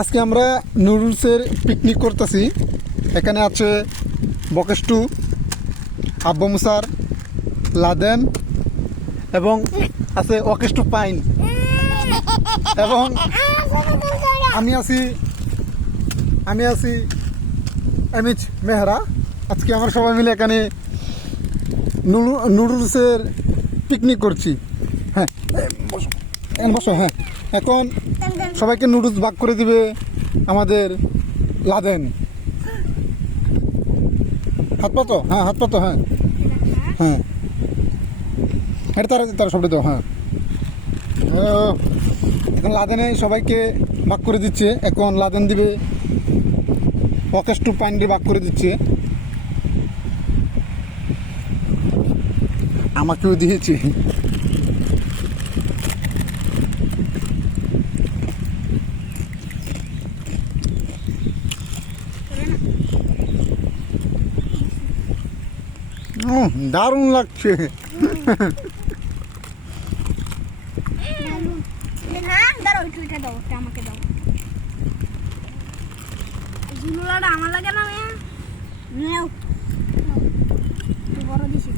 আজকে আমরা নুডলসের পিকনিক করতেছি। এখানে আছে বকেস্টু, আব্বু মুসার, লাদেন এবং আছে ওকেস্টু পাইন এবং আমি আছি এমএইচ মেহরা। আজকে আমরা সবাই মিলে এখানে নুডলসের পিকনিক করছি। হ্যাঁ বসো। হ্যাঁ, এখন সবাইকে নুডলস ভাগ করে দিবে আমাদের লাদেন। হাত পাতো, হ্যাঁ হ্যাঁ, এটা তারা সবটা দাও। হ্যাঁ, এখন লাদেনে সবাইকে ভাগ করে দিচ্ছে। এখন লাদেন দিবে ওকেস্টু পাইন দিয়ে ভাগ করে দিচ্ছে। আমাকেও দিয়েছে। দারুণ লাগছে। আমার লাগে না বড় দিছি।